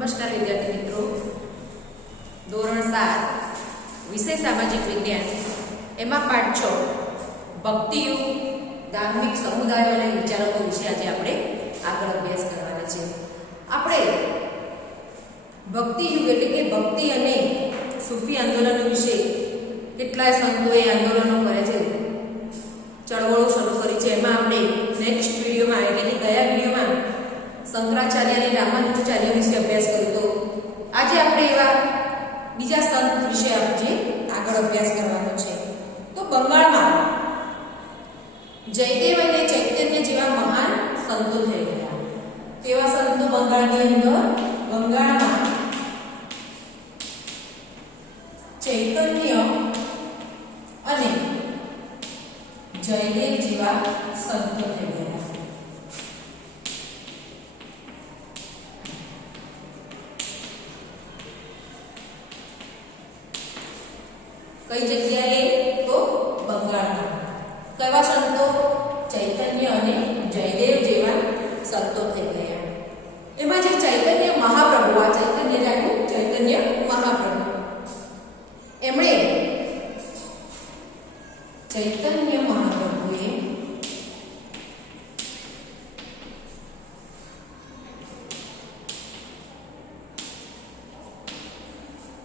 નમસ્કાર વિદ્યાર્થી મિત્રો, ધોરણ 7 વિષય સામાજિક વિજ્ઞાન એમાં પાઠ 6 ભક્તિયુગ ધાર્મિક સમુદાયો અને વિચારકો વિશે આજે આપણે આગળ અભ્યાસ કરવાના છે. આપણે ભક્તિયુગ એટલે કે ભક્તિ અને સૂફી આંદોલનો વિશે કેટલાય સંતોએ આંદોલનો કરે છે, ચળવળો શરૂ કરી છે. એમાં આપણે નેક્સ્ટ વિડીયોમાં એટલે કે ગયા વિડીયોમાં શંકરાચાર્ય અને રામાનુજાચાર્ય વિશે અભ્યાસ કર્યો. તો આજે આપણે એવા બીજા સંત વિશે આજે આગળ અભ્યાસ કરવાનો છે. તો બંગાળમાં જયદેવ અને ચૈતન્ય જેવા મહાન સંતો થઈ ગયા. કેવા સંતો બંગાળની અંદર? બંગાળમાં ચૈતન્ય અને જયદેવ જેવા સંતો થઈ ગયા. કઈ જગ્યાએ? તો બંગાળમાં. કયા સંતો? ચૈતન્ય અને જયદેવ જેવા સંતો થઈ ગયા. એમાં જે ચૈતન્ય મહાપ્રભુ, આ ચૈતન્ય જાણ્યું, ચૈતન્ય મહાપ્રભુ, એમણે ચૈતન્ય મહાપ્રભુએ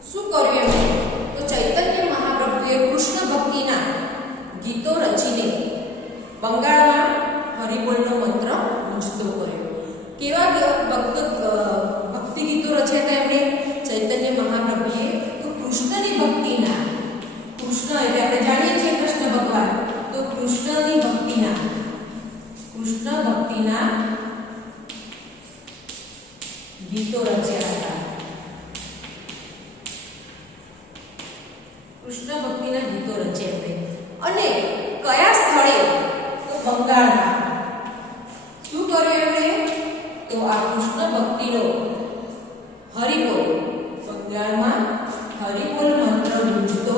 શું કર્યું? તો ચૈતન્ય મહાપ્રભુએ કૃષ્ણ ભક્તિના ગીતો રચીને બંગાળમાં હરિબોલનો મંત્ર ગુંજતો કર્યો. કેવા ભક્તિ ગીતો રચ્યા હતા એમણે? ચૈતન્ય મહાપ્રભુએ તો કૃષ્ણની ભક્તિના, કૃષ્ણ એટલે આપણે જાણીએ છીએ કૃષ્ણ ભગવાન, તો કૃષ્ણ ભક્તિના ગીતો રચ્યા હતા. કૃષ્ણ ભક્તિના ગીતો રચ્યા છે. અને કયા સ્થળે? તો બંગાળમાં. શું કર્યું એમણે? તો આ કૃષ્ણ ભક્તિનો હરિબોલ, બંગાળમાં હરિબોલ મંત્ર ગુંજતો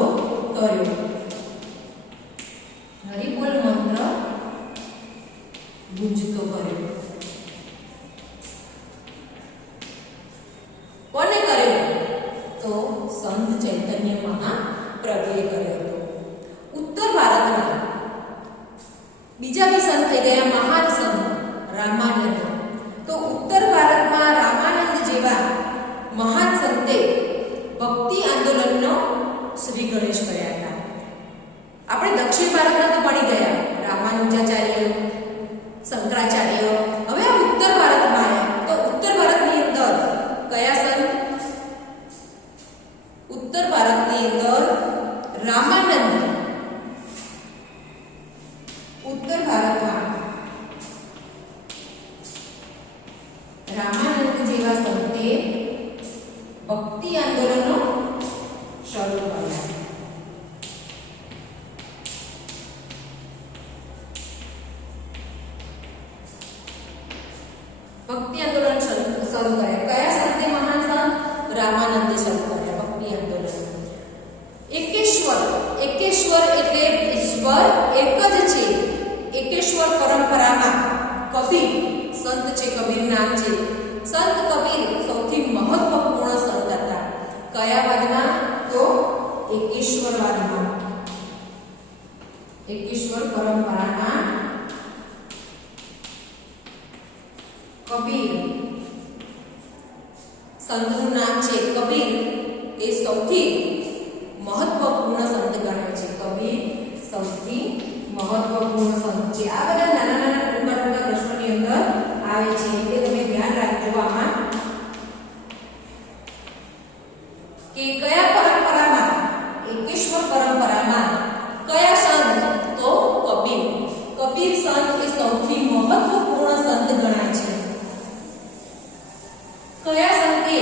કર્યો. હરિબોલ મંત્ર ગુંજતો કર્યો. કોને કર્યો? તો સંત ચૈતન્ય મહાપ્રભુએ કર્યો હતો. ઉત્તર ભારતમાં બીજા બી સંત થઈ ગયા, મહાન સંત રામાનંદ. તો ઉત્તર ભારતમાં રામાનંદ જેવા મહાન સંતે ભક્તિ આંદોલનનો શ્રી ગણેશ કર્યા હતા. આપણે દક્ષિણ ભારતમાં તો પડી ગયા, રામાનુજાચાર્ય, શંકરાચાર્ય. હવે આ ઉત્તર ભારતમાં આવ્યા. તો ઉત્તર ભારતની અંદર કયા સંત? ઉત્તર ભારતની અંદર રામાનંદ. ઉત્તર ભારતમાં રામાનંદ જેવા સંતે ભક્તિ આંદોલનો શરૂ કર્યા. ભક્તિ આંદોલન શરૂ કર્યા. કયા સંતે? મહાન સંત રામાનંદે શરૂ કર્યા ભક્તિ આંદોલન. એકેશ્વર એટલે ઈશ્વર એક જ છે. એકેશ્વર પરંપરામાં કબીર સંત છે, કબીર નામ છે. સંત કબીર સૌથી મહત્વપૂર્ણ સંત હતા. કયા વાદમાં? તો એકેશ્વરવાદમાં. એકેશ્વર પરંપરામાં કબીર સંતનું નામ છે કબીર, એ સૌથી મહત્વપૂર્ણ સંત ગણાય છે. કબીર સૌથી મહત્વપૂર્ણ સંત છે. આ બધા નાના નાના ટૂંકા પ્રશ્નોની અંદર આવે છે, એટલે તમે ધ્યાન રાખજો આમાં કે કયા પરંપરામાં? એકેશ્વર પરંપરામાં કયા સંત? તો કબીર. કબીર સંત એ સૌથી મહત્વપૂર્ણ સંત ગણાય છે. કયા સંતે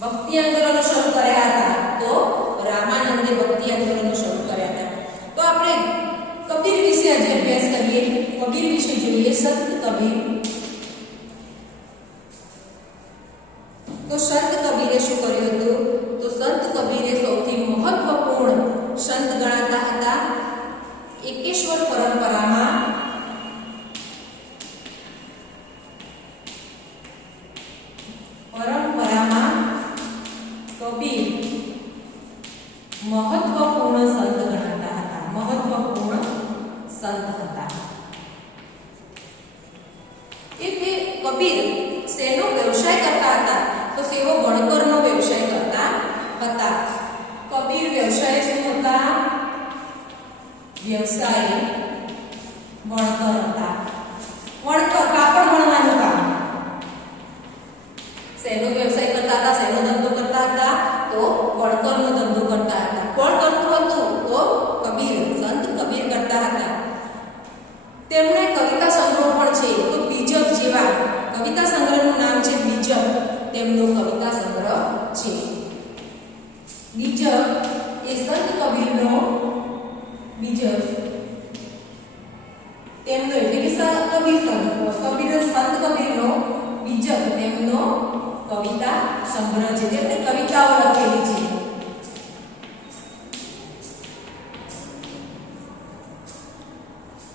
ભક્તિ આંદોલનો શરૂ કર્યા હતા? તો રામાનંદે ભક્તિ આંદોલનો શરૂ કર્યા હતા. તો આપણે કબીર વિશે આજે અભ્યાસ કરીએ. કબીર વિશે જોઈએ. સંત કબીર. તો સંત કબીરે શું કર્યું હતું? તો સંત કબીરે સૌથી મહત્વપૂર્ણ સંત ગણાતા હતા. એકેશ્વર પરંપરામાં કબીર શેનો વ્યવસાય કરતા હતા? તો તેઓ વણકરનો વ્યવસાય કરતા હતા. કબીર વ્યવસાય શું હતા? વ્યવસાય વણકર હતા. વણકર કાપડ વણવાનું કામ. શેનો વ્યવસાય કરતા હતા? શેનો ધંધો કરતા હતા? તો વણકરનો ધંધો કરતા હતા. કોણ કરતું હતું? તો કબીર, સંત કબીર કરતા હતા. તેમણે કવિતા સંગ્રહ પણ છે. તો બીજક જેવા કવિતા સંગ્રહનું નામ છે બીજક. તેમનો કવિતા સંગ્રહ છે. બીજક એ સંત કબીરનો બીજક તેમનો એટલે કે કબીર સંત કબીરનો બીજક તેમનો કવિતા સંગ્રહ છે. તેમને કવિતાઓ લખેલી છે.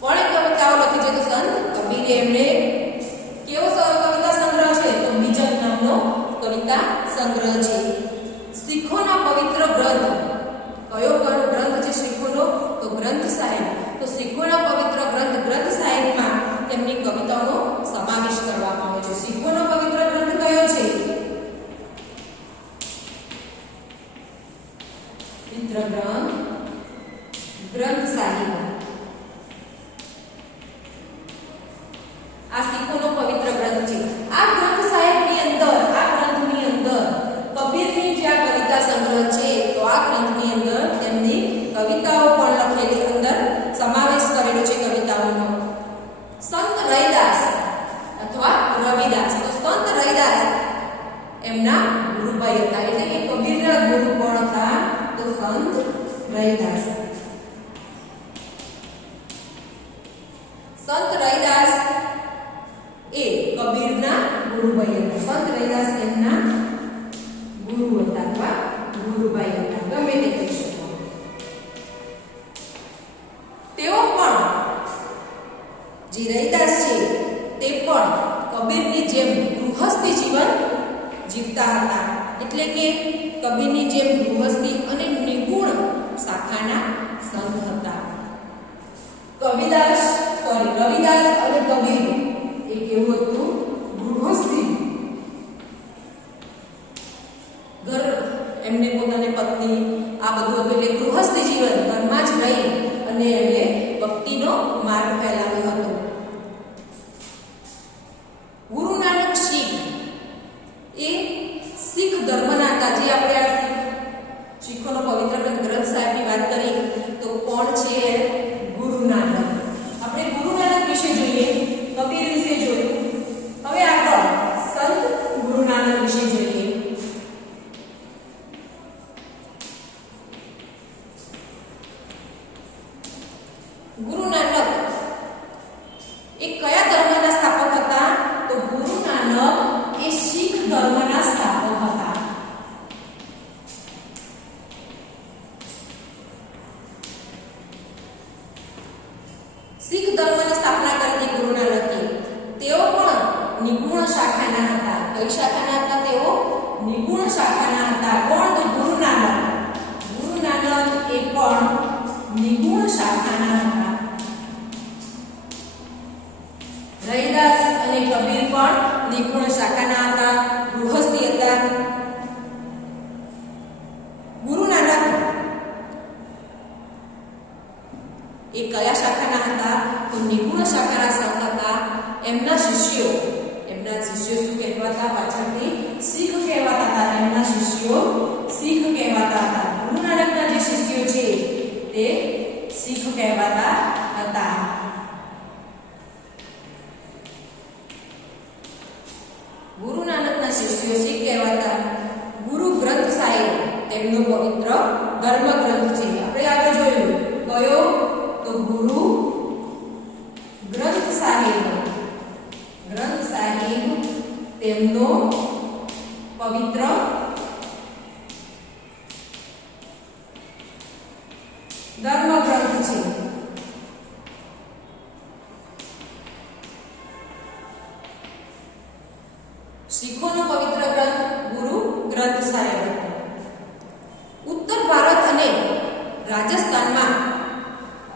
કોણે કવિતાઓ લખી છે? તો સંત કબીરે. એમણે કેવો કવિતા સંગ્રહ છે? તો બીજક નામનો કવિતા સંગ્રહ છે. શીખોના પવિત્ર ગ્રંથ. કયો ગ્રંથ છે શીખોનો? તો ગ્રંથ સાહેબ. તો શીખોના પવિત્ર ગ્રંથ સાહેબમાં તેમની કવિતાઓનો સમાવેશ કરવામાં આવ્યો છે. શીખોનો પવિત્ર ગ્રંથ કયો છે? પવિત્ર ગ્રંથ સાહેબ. આ શીખોનો પવિત્ર ગ્રંથ છે. આ ગ્રંથ સાહેબની અંદર, આ ગ્રંથની અંદર કબીરની જે આ કવિતા સંગ્રહ છે, તો આ ગ્રંથની અંદર તેમની કવિતાઓ પણ લખેલી અંદર સમાવેશ કરેલો છે કવિતાઓનો. સંત રૈદાસ અથવા રવિદાસ. તો સંત રૈદાસ એમના ગુરુભાઈ હતા. એટલે કે કબીરના ગુરુ કોણ હતા? તો સંત રૈદાસ. સંત રૈદાસ એ કબીરના ગુરુભાઈ હતા. સંત રૈદાસ એમના ગુરુ હતા અથવા ગુરુભાઈ હતા, ગમે તે કહી શકો. તેઓ પણ, જે રૈદાસ છે તે પણ કબીરની જેમ ગૃહસ્થી જીવન જીવતા હતા. એટલે કે કબીરની જેમ ગૃહસ્થી અને નિગુણ શાખાના સંત હતા. રવિદાસ અને કબીર એ કેવું હતું? ગૃહસ્થી. ઘર, એમને પોતાની પત્ની, આ બધું હતું. એટલે ગૃહસ્થી જીવન, ઘરમાં જ રહી અને એમને ભક્તિનો માર્ગ ફેલાવ્યો હતો. ગુરુ નાનક શીખ એ શીખ ધર્મના હતા. જે આપણે આ શીખોનો પવિત્ર ગ્રંથ સાહેબની વાત કરી, તો કોણ છે? ગુરુ નાનક. આપણે ગુરુ નાનક વિશે જોઈએ, કબીર વિશે જોયું. હવે આગળ સંત ગુરુ નાનક વિશે જોઈએ. ગુરુ નાનક એ કયા ધર્મના સ્થાપક હતા? તો ગુરુ નાનક એ શીખ ધર્મના સ્થાપક હતા. શીખ ધર્મની સ્થાપના કરી ગુરુ નાનકે. તેઓ પણ નિગુણ શાખાના હતા. કઈ શાખાના હતા? તેઓ નિગુણ શાખાના હતા. કોણ? તો ગુરુ નાનક. ગુરુ નાનક એ પણ નિગુણ શાખાના હતા. રૈદાસ અને કબીર પણ નિગુણ શાખાના હતા, ગૃહસ્થી હતા. ગુરુ નાનક એ કયા શાખાના હતા? તો નિગુણ શાખાના સંત હતા. એમના શિષ્યો શું કહેવાતા? પાછળથી શીખ કહેવાતા હતા. એમના શિષ્યો શીખ કહેવાતા હતા. ગુરુ નાનકના જે શિષ્યો છે તે શીખ કહેવાતા હતા. ગુરુ નાનકના શિષ્યો શીખ કહેવાતા. ગુરુ ગ્રંથ સાહેબ તેમનો પવિત્ર ધર્મ ગ્રંથ છે. આપણે આગળ જોયું કયો? તો ગુરુ ગ્રંથ સાહેબ તેમનો પવિત્ર ધર્મ ગ્રંથ છે. શીખોનો પવિત્ર ગ્રંથ ગુરુ ગ્રંથ સાહેબ. ઉત્તર ભારત અને રાજસ્થાનમાં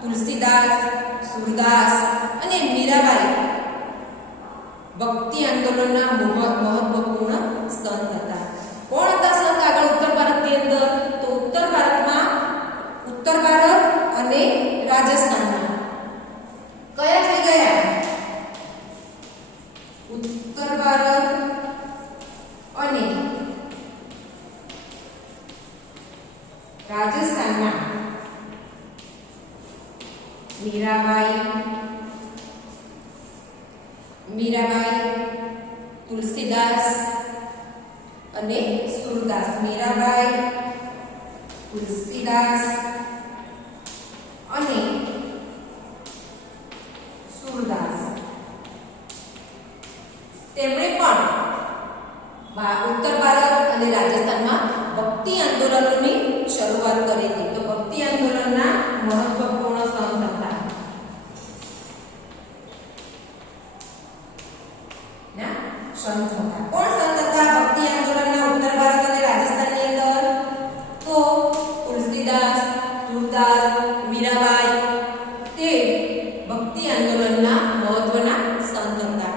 તુલસીદાસ, સુરદાસ અને મીરાબાઈ ભક્તિ આંદોલનના મહત્વપૂર્ણ સંત હતા. કોણ હતા સંત આગળ ઉત્તર ભારતની અંદર? તો ઉત્તર ભારતમાં ઉત્તર ભારત અને રાજસ્થાનમાં કયા થઈ ગયા? ઉત્તર ભારત અને રાજસ્થાનમાં મીરાબાઈ, તુલસીદાસ અને સુરદાસ. મીરાબાઈ, તુલસીદાસ અને સુરદાસ. તેમણે પણ ઉત્તર ભારત અને રાજસ્થાનમાં ભક્તિ આંદોલનોની શરૂઆત કરી હતી. તો ભક્તિ આંદોલનના મહત્વપૂર્ણ સંત હતા. સંત હતા. કોણ સંત હતા ભક્તિ આંદોલનના ઉત્તર ભારત અને રાજસ્થાનની અંદર? તો તુલસીદાસ, સુરદાસ, મીરાબાઈ તે ભક્તિ આંદોલનના મહત્વના સંત હતા.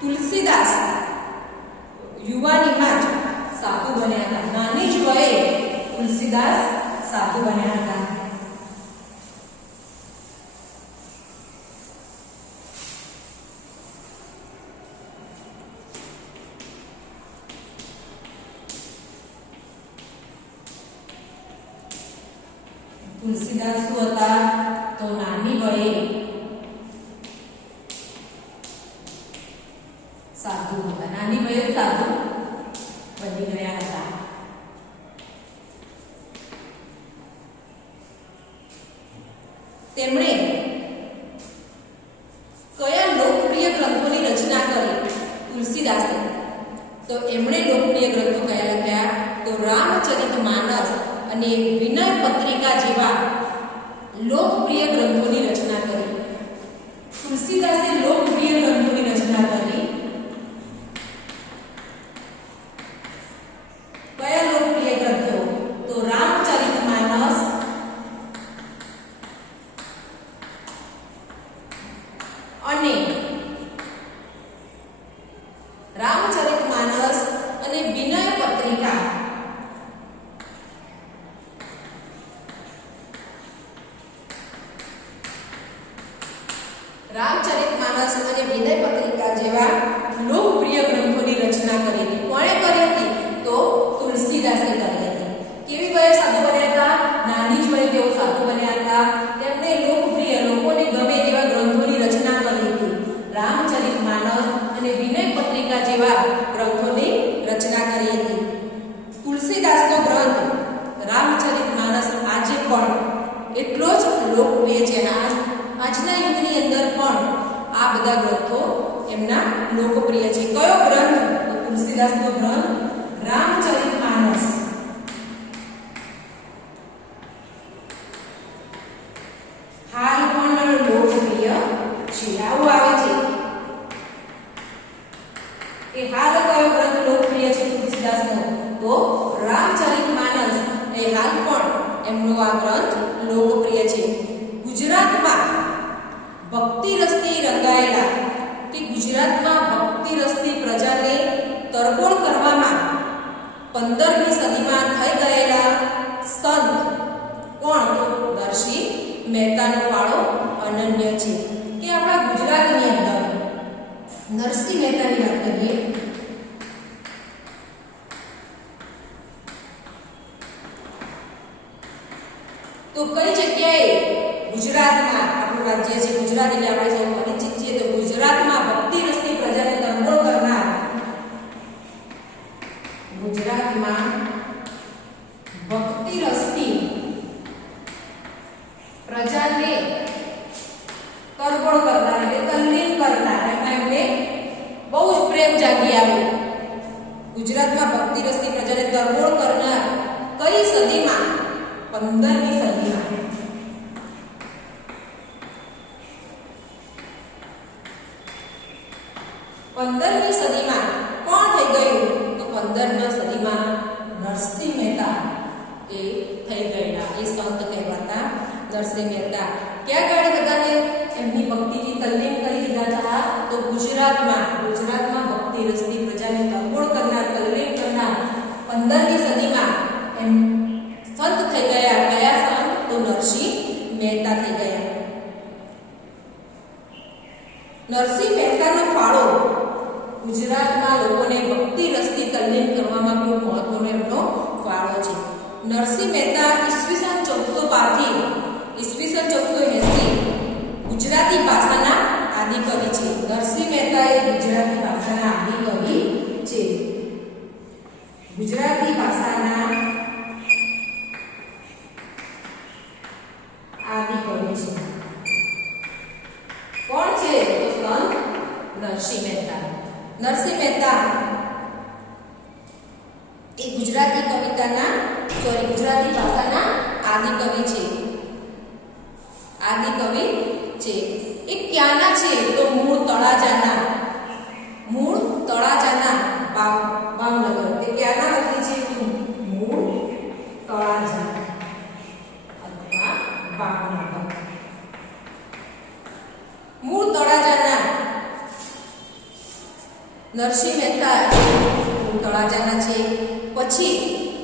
તુલસીદાસ યુવાનીમાં જ સાધુ બન્યા હતા. નાની જ વયે તુલસીદાસ સાધુ બન્યા હતા. તુલસીદાસ શું હતા? તો નાની વયે સાધુ હતા. નાની વયે સાધુ બની ગયા હતા. તેમણે કયા લોકપ્રિય ગ્રંથોની રચના કરી? તુલસીદાસે તો એમણે લોકપ્રિય ગ્રંથો કયા લખ્યા? તો રામચરિતમાનસ અને વિનય પત્રિકા જેવા લોકપ્રિય ગ્રંથોની રચના કરી. તુલસીદાસે લોકપ્રિય ગ્રંથોની રચના કરી. કયા લોકપ્રિય ગ્રંથો? તો રામચરિતમાનસ અને વિનય પત્રિકા. રામચરિતમાનસ અને વિનય પત્રિકા જેવા લોકપ્રિય ગ્રંથોની રચના કરી હતી. કોણે કરી હતી? તો તુલસીદાસે કરી હતી. કેવી વયે સાધુ બન્યા હતા? નાની જ વયે તેઓ સાધુ બન્યા હતા. તેમણે લોકપ્રિય લોકોને ગમે તેવા ગ્રંથોની રચના કરી હતી. રામચરિતમાનસ અને વિનય પત્રિકા જેવા ગ્રંથોની રચના કરી હતી. તુલસીદાસનો ગ્રંથ રામચરિતમાનસ આજે પણ એટલો જ લોકપ્રિય છે. આજના યુગની અંદર પણ આ બધા ગ્રંથો એમના લોકપ્રિય છે. કયો ગ્રંથ? તો તુલસીદાસનો ગ્રંથ રામચરિતમાનસ. હાલ પણ લોકપ્રિય છે. આવું આવે છે કે હાલ કયો ગ્રંથ લોકપ્રિય છે તુલસીદાસનો? તો રામચરિતમાનસ એ હાલ પણ એમનો આ ગ્રંથ લોકપ્રિય છે. ગુજરાતમાં ભક્તિ રસથી રંગાયેલા કે ગુજરાતમાં ભક્તિ રસથી પ્રજાને તરબોળ કરવામાં 15મી સદીમાં થઈ ગયેલા સંત કોણ? તો નરસિંહ મહેતાનો ફાળો અનન્ય છે. કે આપણા ગુજરાતની અંદર નરસિંહ મહેતાની વાત કરીએ તો કઈ જગ્યાએ ગુજરાતમાં, આપણું રાજ્ય છે ગુજરાત એટલે આપણે સૌ પરિચિત છીએ, તો ગુજરાતમાં ભક્તિ રસની પ્રજાને તરબોળ કરનાર, ગુજરાતમાં ભક્તિ રસની પ્રજાને તરબોળ કરનાર એટલે તલ્લીન કરનાર, એમને બહુ જ પ્રેમ જાગી આવ્યો. ગુજરાતમાં ભક્તિ રસની પ્રજાને તરબોળ કરનાર કઈ સદીમાં? 15મી સદીમાં. 15મી સદીમાં કોણ થઈ ગયું? તો 15મી સદીમાં નરસિંહ મહેતા એ થઈ ગયેલા. એ સંત કહેવાતા નરસિંહ મહેતા. ક્યાં ગાડી બધાને એમની નરસિંહ મહેતાનો ફાળો ગુજરાતમાં લોકોને ભક્તિ રસથી તલ્લીન કરવામાં ખૂબ મહત્વનો એમનો ફાળો છે. નરસિંહ મહેતા ઈસવીસન 1412 થી ઈસવીસન 1480 ગુજરાતી ભાષાના આદિકવિ છે. નરસિંહ મહેતા એ ગુજરાતી ભાષાના આદિકવિ છે. ગુજરાતી ભાષાના આદિકવિ છે. કોણ છે? તો સંત નરસિંહ મહેતા. નરસિંહ મહેતા એ ગુજરાતી ભાષાના આદિકવિ છે. એ ક્યાંના છે? તો મૂળ તળાજાના ભાવનગર. તે ક્યાંના વતની છે? મૂળ તળાજા અથવા ભાવનગર. મૂળ તળાજાના નરસિંહ મહેતા મૂળ તળાજાના છે. પછી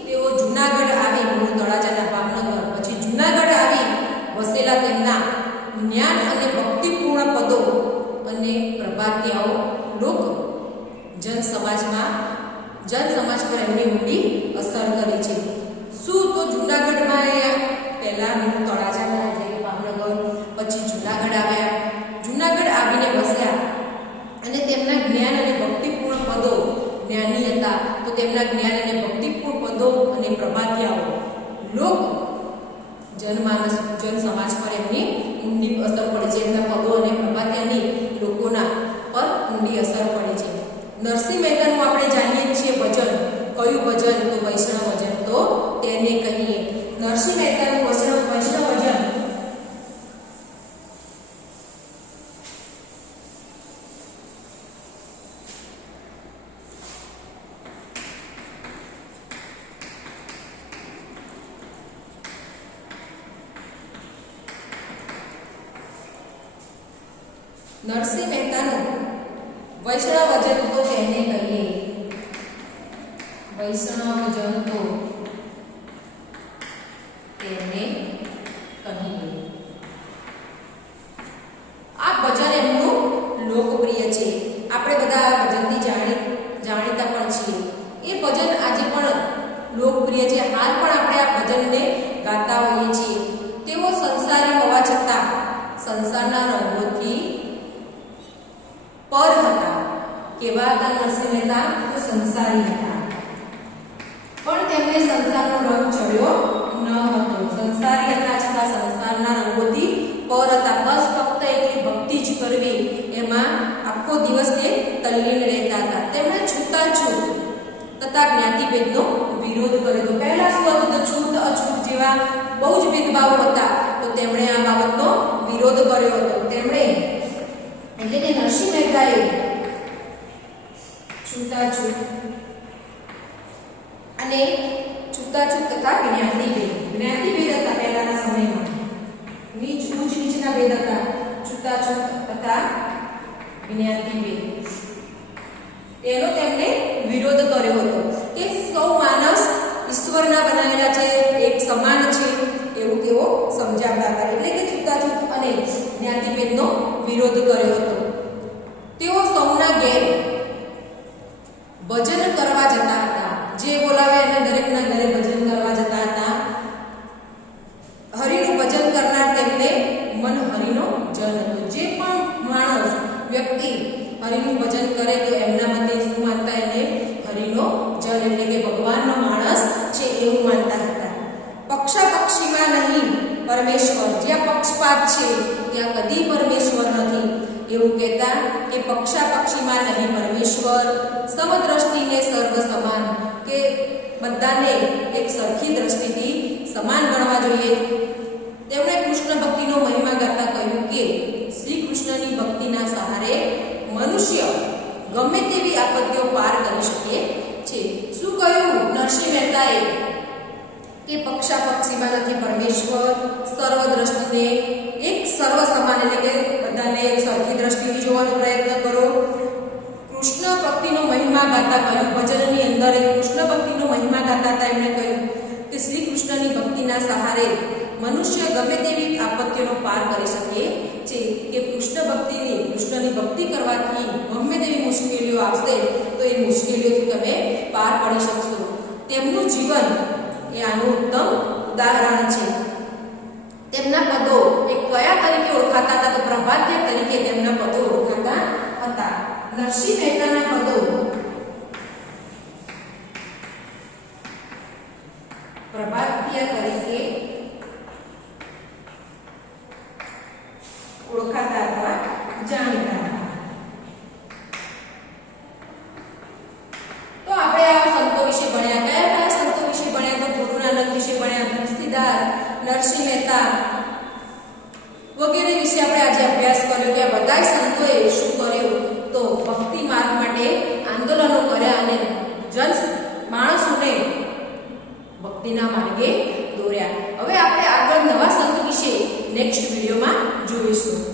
તેઓ જૂનાગઢ આવી, મૂળ તળાજાના ભાવનગર. પછી જૂનાગઢ આવી વસેલા તેમના જ્ઞાન અને ભક્તિપૂર્ણ પદો અને પ્રભાતિયાઓ લોક જનસમાજ પર એમની ઊંડી અસર કરી છે. શું? તો જૂનાગઢમાં એ પહેલા મૂળ તળાજાના એટલે ભાવનગર, પછી જૂનાગઢ આવ્યા. જૂનાગઢ આવીને વસ્યા અને તેમના જ્ઞાન અને ભક્તિપૂર્ણ પદો, જ્ઞાની હતા તો તેમના જ્ઞાન અને ભક્તિપૂર્ણ પદો અને પ્રભાતિયાઓ લોક જનસમાજ પર એમની ઊંડી અસર પડી છે. એમના પદો અને પ્રભાતિયાની લોકોના પર ઊંડી અસર પડી છે. નરસિંહ મહેતાનું આપણે જાણીએ છીએ ભજન. કયું ભજન? તો વૈષ્ણવ ભજન. તો તેને કહીએ. નરસિંહ મહેતાનું વૈષ્ણવ ભજન નરસિંહ મહેતાનું વૈષ્ણવ ભજન તો તેને કહીએ. વૈષ્ણવ ભજન તો તેને કહીએ. આ ભજન એમનું લોકપ્રિય છે. આપણે બધા ભજનથી જાણીતા પણ છીએ. એ ભજન આજે પણ લોકપ્રિય છે. હાલ પણ આપણે આ ભજનને ગાતા હોઈએ છીએ. તેઓ સંસારી હોવા છતાં સંસારના રંગોથી પર હતા. કેવા હતા નરસિંહ મહેતા? તો સંસારી હતા, પણ તેમને સંસારનો રંગ ચડ્યો ન હતો. સંસારી હતા છતાં સંસારના રંગોથી પર હતા. બસ ફક્ત એટલી ભક્તિ જ કરવી, એમાં આખો દિવસ તે તલ્લીન રહેતા હતા. તેમણે છૂતાછૂત તથા જ્ઞાતિભેદનો વિરોધ કર્યો હતો. પહેલા શું હતું? તો છૂત અછૂત જેવા બહુ જ ભેદભાવો હતા, તો તેમણે આ બાબતનો વિરોધ કર્યો હતો. તેમણે એટલે કે નરસિંહ મહેતાએ છૂતાછૂત તથા જ્ઞાતિભેદ હતા. પહેલાના સમયમાં ઉચ્ચ નીચના ભેદ હતા. છૂતાછૂત તથા જ્ઞાતિભેદ, તેનો તેમણે વિરોધ કર્યો હતો કે સૌ માનવ ઈશ્વરના બનાવેલા છે, એક સમાન છે, એવું તેઓ સમજાવતા હતા. એટલે કે છૂતાછૂત અને જ્ઞાતિભેદનો વિરોધ કર્યો હતો. તેઓ સૌના ઘેર ભજન કરવા જતા હતા. જે બોલાવે એને દરેકના ઘરે ભજન કરવા જતા હતા. હરિનું ભજન કરનાર તેમને મન હરિનો જન હતો. જે પણ માણસ વ્યક્તિ હરિનું ભજન કરે તો એમના મતે શું માનતા? એને હરિનો જન એટલે કે ભગવાનનો માણસ છે એવું માનતા હતા. પક્ષાપક્ષીમાં નહીં પરમેશ્વર. જ્યાં પક્ષપાત છે ત્યાં કદી પરમેશ્વર નથી એવું કહેતા કે પક્ષાપક્ષીમાં નહીં પરમેશ્વર. સમદ્રષ્ટિને સર્વ સમાન, કે બધાને એક સરખી દ્રષ્ટિથી સમાન ગણવા જોઈએ. તેમણે કૃષ્ણ ભક્તિનો મહિમા ગાતા કહ્યું કે શ્રી કૃષ્ણની ભક્તિના સહારે મનુષ્ય ગમે તેવી આપત્તિઓ પાર કરી શકે છે. શું કહ્યું નરસિંહ મહેતાએ? કે પક્ષાપક્ષીમાં નથી પરમેશ્વર, સર્વ દ્રષ્ટિને એક સર્વ સમાન એટલે કે બધાને એક સરખી દ્રષ્ટિથી જોવાનો પ્રયત્ન કરો. કૃષ્ણ ભક્તિનો મહિમા ગાતા કહ્યું. ભજનની અંદર કૃષ્ણ ભક્તિનો મહિમા ગાતા હતા. એમણે કહ્યું કે શ્રી કૃષ્ણની ભક્તિના સહારે મનુષ્ય ગમે તેવી આપત્તિઓનો પાર કરી શકે છે. કે કૃષ્ણની ભક્તિ કરવાથી ગમે તેવી મુશ્કેલીઓ આવશે તો એ મુશ્કેલીઓથી તમે પાર પડી શકશો. તેમનું જીવન એ આનું ઉત્તમ ઉદાહરણ છે. તેમના પદો એ કયા તરીકે ઓળખાતા હતા? તો પ્રભાત્ય તરીકે તેમના પદો ઓળખાતા હતા. નરસિંહ મહેતાના પદો પ્રભાત્ય તરીકે ઓળખાતા હતા, જાણીતા હતા. તો આપણે આ સંતો વિશે ભણ્યા. કયા સંતો વિશે ભણ્યા? તો ગુરુ નાનક વિશે ભણ્યા, તુલસીદાસ, નરસિંહ મહેતા વગેરે વિશે આપણે આજે અભ્યાસ કર્યો કે આ બધા સંતોએ શું કર્યું? તો ભક્તિ માર્ગ માટે આંદોલનો કર્યા અને માણસોને ભક્તિના માર્ગે દોર્યા. હવે આપણે આગળ નવા સંત વિશે નેક્સ્ટ વિડીયોમાં જોઈશું.